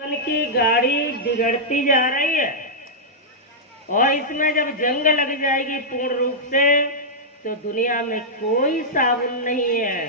जीवन की गाड़ी बिगड़ती जा रही है और इसमें जब जंग लग जाएगी पूर्ण रूप से तो दुनिया में कोई साबुन नहीं है,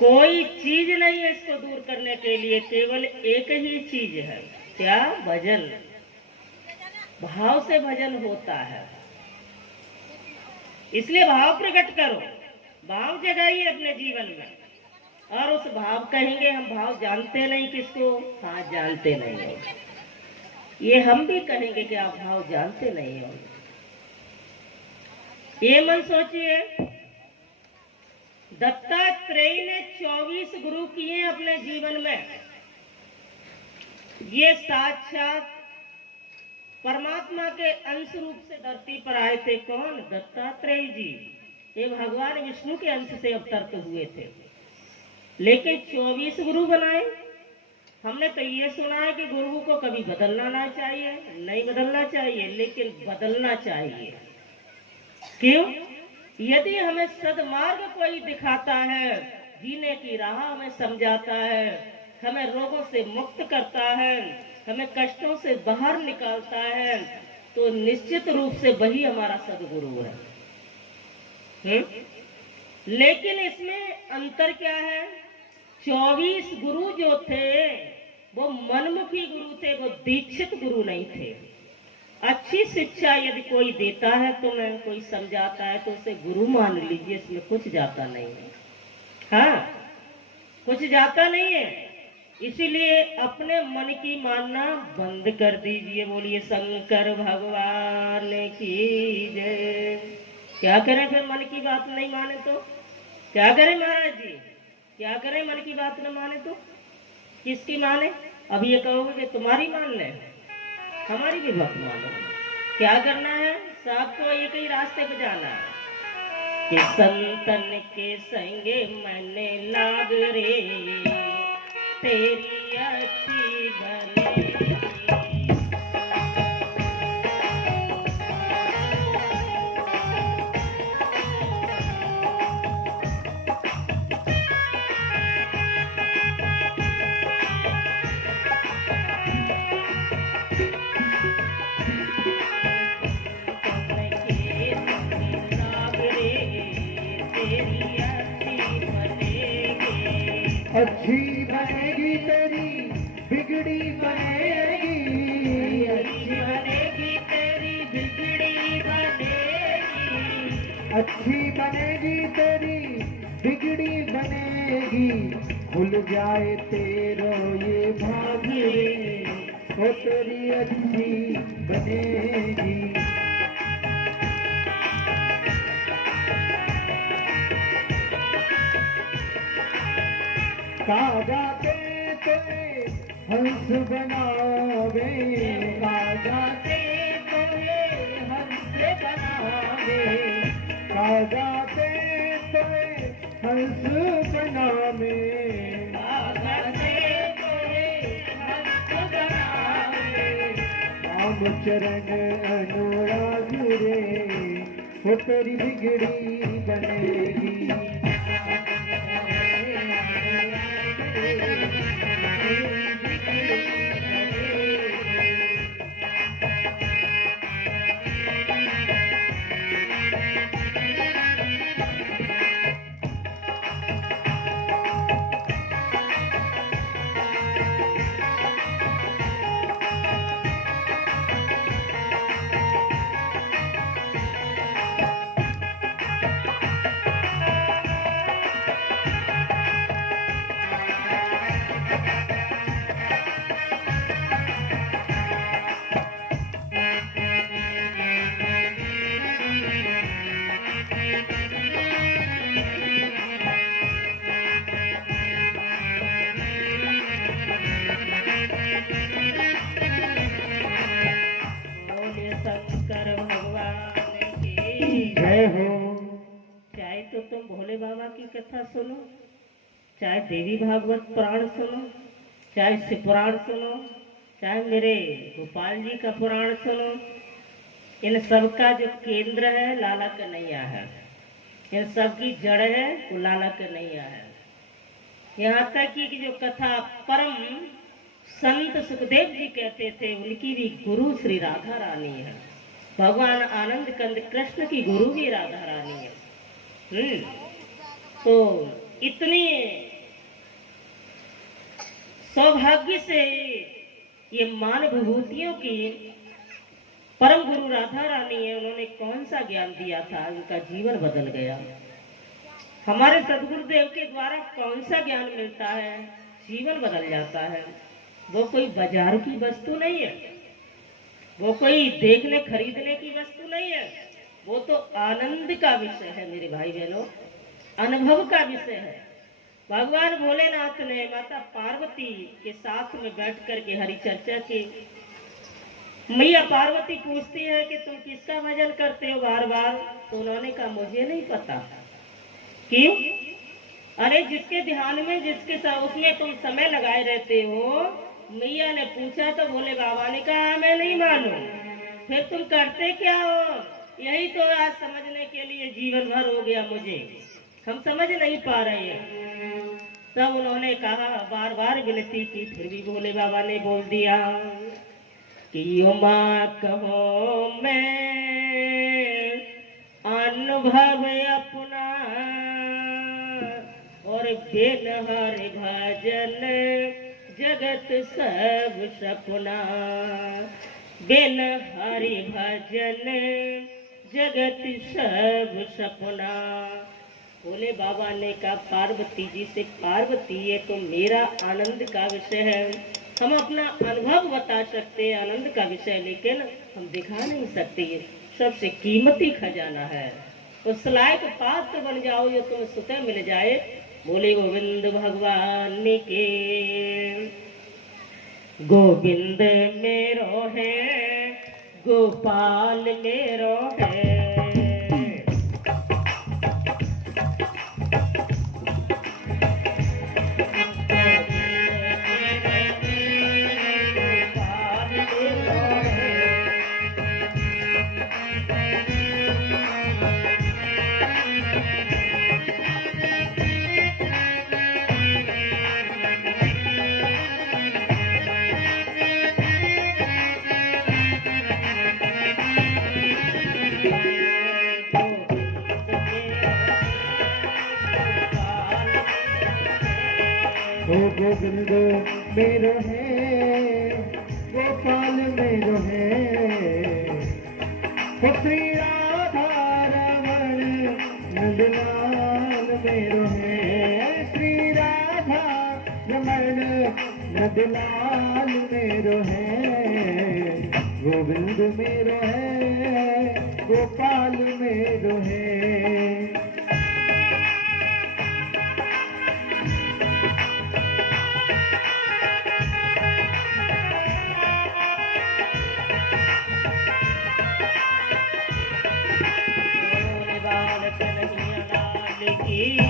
कोई चीज नहीं है इसको दूर करने के लिए। केवल एक ही चीज है, क्या? भजन। भाव से भजन होता है, इसलिए भाव प्रकट करो, भाव जगाइए अपने जीवन में। और उस भाव कहेंगे हम भाव जानते नहीं किसको? हाँ, जानते नहीं हो। ये हम भी कहेंगे कि आप भाव जानते नहीं हो। ये मन सोचिए, दत्तात्रेय ने 24 गुरु किए अपने जीवन में। ये साक्षात परमात्मा के अंश रूप से धरती पर आए थे। कौन? दत्तात्रेय जी। ये भगवान विष्णु के अंश से अवतरित हुए थे, लेकिन 24 गुरु बनाए। हमने तो ये सुना है कि गुरु को कभी बदलना ना चाहिए, नहीं बदलना चाहिए, लेकिन बदलना चाहिए। क्यों? यदि हमें सदमार्ग कोई दिखाता है, जीने की राह हमें समझाता है, हमें रोगों से मुक्त करता है, हमें कष्टों से बाहर निकालता है, तो निश्चित रूप से वही हमारा सदगुरु है। लेकिन इसमें अंतर क्या है? 24 गुरु जो थे वो मनमुखी गुरु थे, वो दीक्षित गुरु नहीं थे। अच्छी शिक्षा यदि कोई देता है तुम्हें, कोई समझाता है, तो उसे गुरु मान लीजिए, इसमें कुछ जाता नहीं है। हाँ, कुछ जाता नहीं है। इसीलिए अपने मन की मानना बंद कर दीजिए। बोलिए शंकर भगवान की जय। क्या करें फिर? मन की बात नहीं माने तो क्या करें महाराज जी? क्या करें? मन की बात न माने तो किसकी माने? अब ये कहोगे कि तुम्हारी मान ले, हमारी भी बात मानो। क्या करना है? सबको एक ही रास्ते पे जाना है कि संतन के संगे मैंने लाग रे, तेरी अच्छी बने। अच्छी बनेगी तेरी बिगड़ी बनेगी, अच्छी बनेगी तेरी बिगड़ी बनेगी, अच्छी बनेगी तेरी बिगड़ी बनेगी। खुल जाए तेरो ये भाग्य, वो तेरी अच्छी बनेगी। कागा के तोरे हंस बनावे, कागा से तोहे हंस बनावे, कागा के तोरे हंस बनावे। कागा से तोहे हंस बनावे, राम चरण अनुराग रे, वो तेरी बिगड़ी बनेगी। शंकर भगवान की जय हो। चाहे तो तुम भोले बाबा की कथा सुनो, चाहे देवी भागवत पुराण सुनो, चाहे शिव पुराण सुनो, चाहे मेरे गोपाल जी का पुराण सुनो, इन सब का जो केंद्र है लाला कन्हैया है। इन सब की जड़ है वो लाला कन्हैया है। यहाँ तक कि जो कथा परम संत सुखदेव जी कहते थे उनकी भी गुरु श्री राधा रानी है। भगवान आनंद कंद कृष्ण की गुरु भी राधा रानी है। तो इतनी सौभाग्य से ये मान विभूतियों की परम गुरु राधा रानी है। उन्होंने कौन सा ज्ञान दिया था, उनका जीवन बदल गया। हमारे सदगुरुदेव के द्वारा कौन सा ज्ञान मिलता है, जीवन बदल जाता है। वो कोई बाजार की वस्तु नहीं है, वो कोई देखने खरीदने की वस्तु नहीं है, वो तो आनंद का विषय है मेरे भाई बहनों, अनुभव का विषय है। भगवान भोलेनाथ ने माता पार्वती के साथ में बैठ कर के हरि चर्चा की। मैया पार्वती पूछती है कि तुम किसका भजन करते हो बार बार, तो उन्होंने कहा मुझे नहीं पता। क्यों? अरे जिसके ध्यान में जिसके उसमें तुम समय लगाए रहते हो। मैया ने पूछा तो भोले बाबा ने कहा मैं नहीं मालूम। फिर तुम करते क्या हो? यही तो आज समझने के लिए जीवन भर हो गया मुझे, हम समझ नहीं पा रहे हैं। तब उन्होंने कहा, बार बार विनती की, फिर भी भोले बाबा ने बोल दिया कि यो माँ कहो मैं अनुभव अपना और बिन हरि भजन जगत सब सपना। बिन हरि भजन जगत सब सपना। भोले बाबा ने कहा पार्वती जी से, पार्वती ये तो मेरा आनंद का विषय है, हम अपना अनुभव बता सकते हैं आनंद का विषय, लेकिन हम दिखा नहीं सकते। ये सबसे कीमती खजाना है, उस लायक पात्र बन जाओ जो तुम्हें स्वतः मिल जाए। बोले गोविंद भगवान के। गोविंद मेरो है, गोपाल मेरो है। गोविंद मेरो है, गोपाल मेरो है। हो श्री राधा रमण नंदलाल मेरो है। श्री राधा रमण नंदलाल मेरो है। गोविंद मेरो है, गोपाल मेरो है।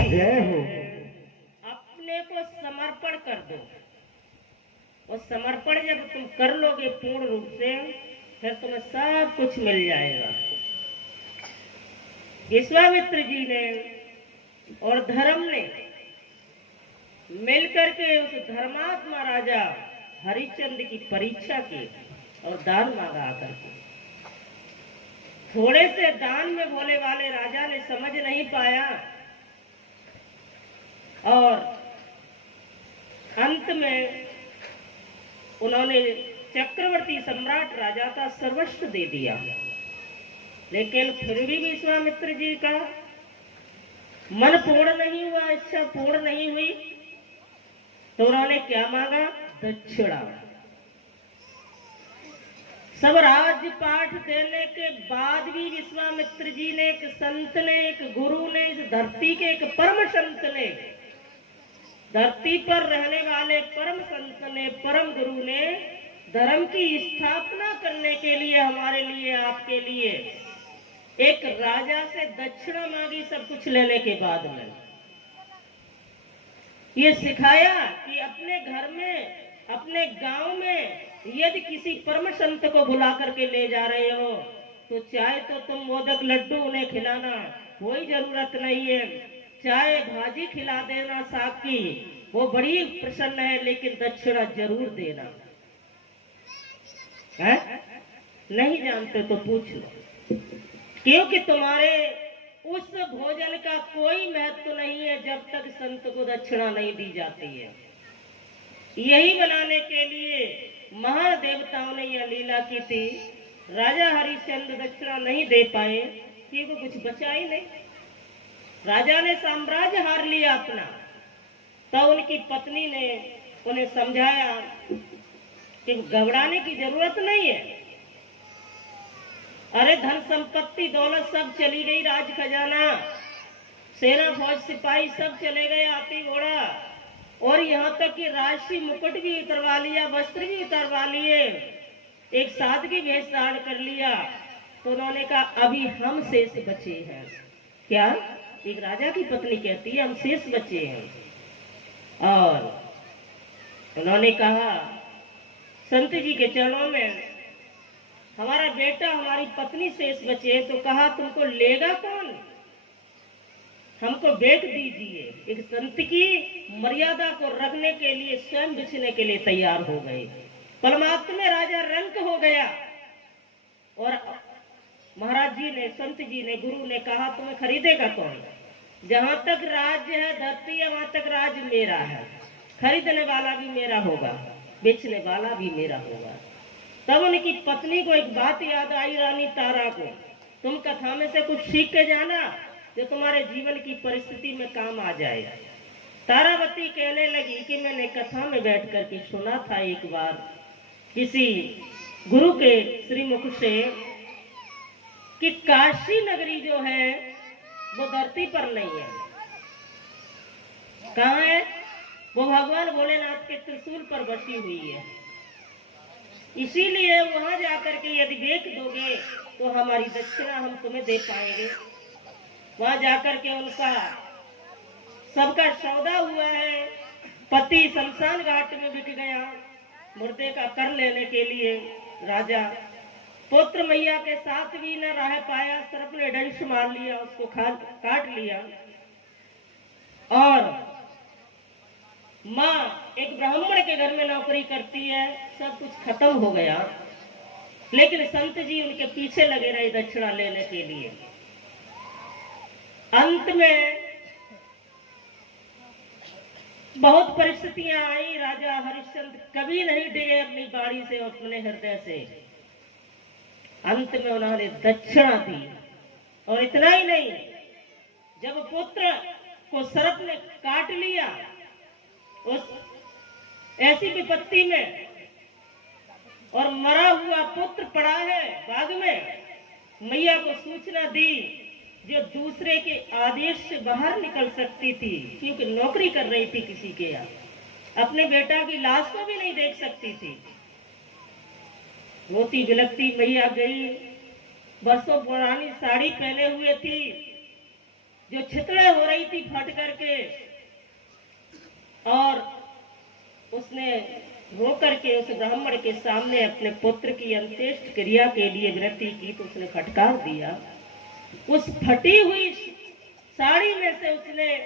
जय हो। अपने को समर्पण कर दो, और समर्पण जब तुम कर लोगे पूर्ण रूप से, फिर तुम्हें सब कुछ मिल जाएगा। विश्वामित्र जी ने और धर्म ने मिलकर के उस धर्मात्मा राजा हरिश्चंद्र की परीक्षा की और दान मांगा आकर के। थोड़े से दान में भोले वाले राजा ने समझ नहीं पाया और अंत में उन्होंने चक्रवर्ती सम्राट राजा का सर्वस्व दे दिया। लेकिन फिर भी विश्वामित्र जी का मन पूर्ण नहीं हुआ, इच्छा पूर्ण नहीं हुई, तो उन्होंने क्या मांगा? दक्षिणा। सब राज्य पाठ देने के बाद भी विश्वामित्र जी ने, एक संत ने, एक गुरु ने, इस धरती के एक परम संत ने, धरती पर रहने वाले परम संत ने, परम गुरु ने धर्म की स्थापना करने के लिए, हमारे लिए, आपके लिए एक राजा से दक्षिणा मांगी, सब कुछ लेने के बाद में। ये सिखाया कि अपने घर में, अपने गांव में यदि किसी परम संत को बुला करके ले जा रहे हो, तो चाहे तो तुम मोदक लड्डू उन्हें खिलाना, कोई जरूरत नहीं है। चाहे भाजी खिला देना साग की, वो बड़ी प्रसन्न है, लेकिन दक्षिणा जरूर देना है। नहीं जानते तो पूछ लो, क्योंकि तुम्हारे उस भोजन का कोई महत्व नहीं है जब तक संत को दक्षिणा नहीं दी जाती है। यही बनाने के लिए महान देवताओं ने यह लीला की थी। राजा हरिश्चंद्र दक्षिणा नहीं दे पाए क्योंकि कुछ बचा ही नहीं। राजा ने साम्राज्य हार लिया अपना, तो उनकी पत्नी ने उन्हें समझाया कि घबराने की जरूरत नहीं है। अरे धन संपत्ति दौलत सब चली गई, राज खजाना, सेना फौज सिपाही सब चले गए, हाथी घोड़ा, और यहाँ तक कि राजसी मुकुट भी उतरवा लिया, वस्त्र भी उतरवा लिए, एक सादगी वेश धारण कर लिया। तो उन्होंने कहा अभी हम शेष बचे हैं। क्या? एक राजा की पत्नी कहती है हम शेष बचे हैं। और उन्होंने कहा संत जी के चरणों में, हमारा बेटा हमारी पत्नी शेष बचे। तो कहा तुमको लेगा कौन, हमको बेच दीजिए। एक संत की मर्यादा को रखने के लिए स्वयं बिछने के लिए तैयार हो गए। परमात्मा में राजा रंक हो गया। और महाराज जी ने, संत जी ने, गुरु ने कहा तुम्हें खरीदेगा कौन? जहां तक राज्य है, धरती है, वहां तक राज मेरा है। खरीदने वाला भी मेरा होगा, बेचने वाला भी मेरा होगा। तब उनकी पत्नी को एक बात याद आई, रानी तारा को, तुम कथा में से कुछ सीख के जाना जो तुम्हारे जीवन की परिस्थिति में काम आ जाए। तारावती कहने लगी कि मैंने कथा में बैठ करके सुना था एक बार किसी गुरु के श्रीमुख से कि काशी नगरी जो है वो धरती पर नहीं है। कहाँ है? वो भगवान भोलेनाथ के त्रिशूल पर बसी हुई है। इसीलिए वहां जाकर के यदि बेच दोगे तो हमारी दक्षिणा हम तुम्हें दे पाएंगे। वहां जाकर के उनका सबका सौदा हुआ है। पति शमशान घाट में बिक गया मुर्दे का कर लेने के लिए। राजा पुत्र मैया के साथ भी न रह पाया, सर्प ने डंस मार लिया, उसको काट लिया। और माँ एक ब्राह्मण के घर में नौकरी करती है, सब कुछ खत्म हो गया। लेकिन संत जी उनके पीछे लगे रहे दक्षिणा लेने के लिए। अंत में बहुत परिस्थितियां आई। राजा हरिश्चंद्र कभी नहीं डिगे अपनी बाड़ी से और अपने हृदय से। अंत में उन्होंने दक्षिणा दी। और इतना ही नहीं, जब पुत्र को सर्प ने काट लिया, उस ऐसी विपत्ति में, और मरा हुआ पुत्र पड़ा है बाग में, मैया को सूचना दी जो दूसरे के आदेश से बाहर निकल सकती थी, क्योंकि नौकरी कर रही थी किसी के यहाँ, अपने बेटा की लाश को भी नहीं देख सकती थी। रोती बिलखती मैया गई। बरसों पुरानी साड़ी पहने हुए थी जो छितड़े हो रही थी फट करके, और उसने रो करके उस ब्राह्मण के सामने अपने पुत्र की अंत्येष्ट क्रिया के लिए विनती की। तो उसने फटकार दिया। उस फटी हुई साड़ी में से उसने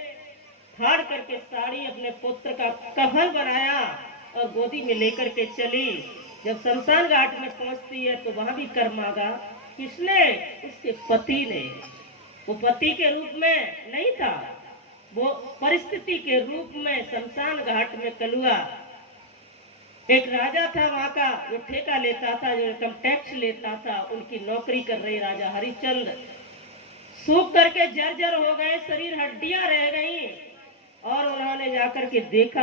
फाड़ करके साड़ी अपने पुत्र का कफन बनाया और गोदी में लेकर के चली। जब शमशान घाट में पहुंचती है तो वहां भी कर मांगा। किसने? उसके पति ने। वो पति के रूप में नहीं था, वो परिस्थिति के रूप में शमशान घाट में कलुआ एक राजा था वहां का, जो ठेका लेता था, जो इनकम टैक्स लेता था। उनकी नौकरी कर रही राजा हरिश्चंद्र सूख करके जर्जर हो गए, शरीर हड्डियां रह गई। और उन्होंने जाकर के देखा,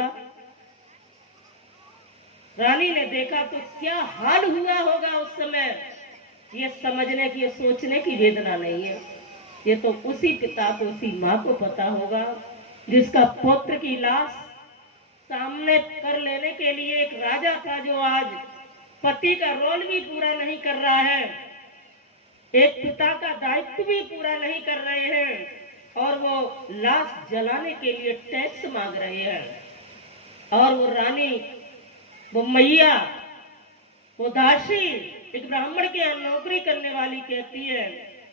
रानी ने देखा तो क्या हाल हुआ होगा उस समय, ये समझने की, ये सोचने की वेदना नहीं है। ये तो उसी पिता को, उसी माँ को पता होगा जिसका पुत्र की लाश सामने कर लेने के लिए एक राजा था, जो आज पति का रोल भी पूरा नहीं कर रहा है, एक पिता का दायित्व भी पूरा नहीं कर रहे हैं, और वो लाश जलाने के लिए टैक्स मांग रहे हैं। और वो रानी, वो मैया, वो दासी एक ब्राह्मण के यहाँ नौकरी करने वाली कहती है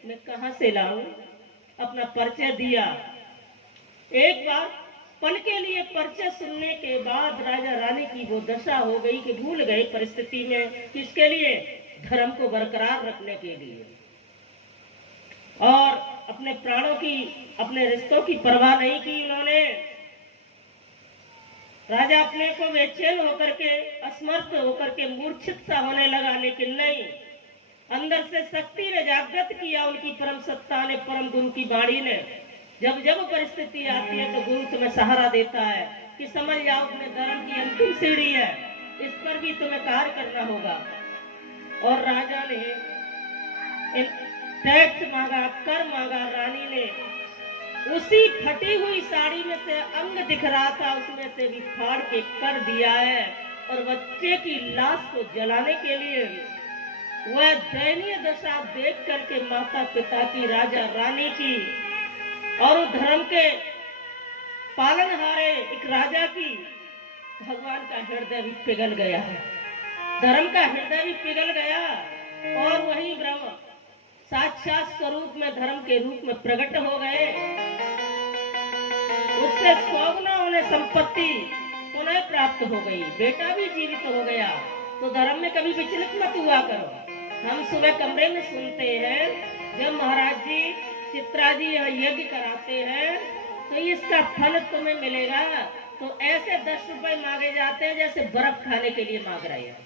मैं कहां से लाऊं? अपना परिचय दिया। एक बार पल के लिए परिचय सुनने के बाद राजा रानी की वो दशा हो गई कि भूल गए परिस्थिति में, किसके लिए? धर्म को बरकरार रखने के लिए, और अपने प्राणों की, अपने रिश्तों की परवाह नहीं की उन्होंने। राजा अपने को बेचैन होकर के, असमर्थ होकर के मूर्छित सा होने लगा, लेकिन नहीं, अंदर से शक्ति ने जागृत किया, उनकी परम सत्ता ने, परम गुरु की वाणी ने। जब जब परिस्थिति आती है तो गुरु तुम्हें सहारा देता है कि समझ जाओ अपने धर्म की अंतिम सीढ़ी है, इस पर भी तुम्हें कार्य करना होगा। और राजा ने टैक्स मांगा, कर मांगा। रानी ने उसी फटी हुई साड़ी में से अंग दिख रहा था, उसमें से भी फाड़ के कर दिया है, और बच्चे की लाश को जलाने के लिए वह दयनीय दशा देख करके माता पिता की, राजा रानी की और धर्म के पालनहारे एक राजा की, भगवान का हृदय भी पिघल गया है, धर्म का हृदय भी पिघल गया। और वही ब्रह्म साक्षात स्वरूप में, धर्म के रूप में प्रकट हो गए। उससे 100 गुना उन्हें संपत्ति पुनः प्राप्त हो गई, बेटा भी जीवित हो गया। तो धर्म में कभी विचलित मत हुआ करो। हम सुबह कमरे में सुनते हैं जब महाराज जी, चित्रा जी यज्ञ कराते हैं तो इसका फल तुम्हें मिलेगा, तो ऐसे 10 रुपए मांगे जाते हैं जैसे बर्फ खाने के लिए मांग रहे हैं।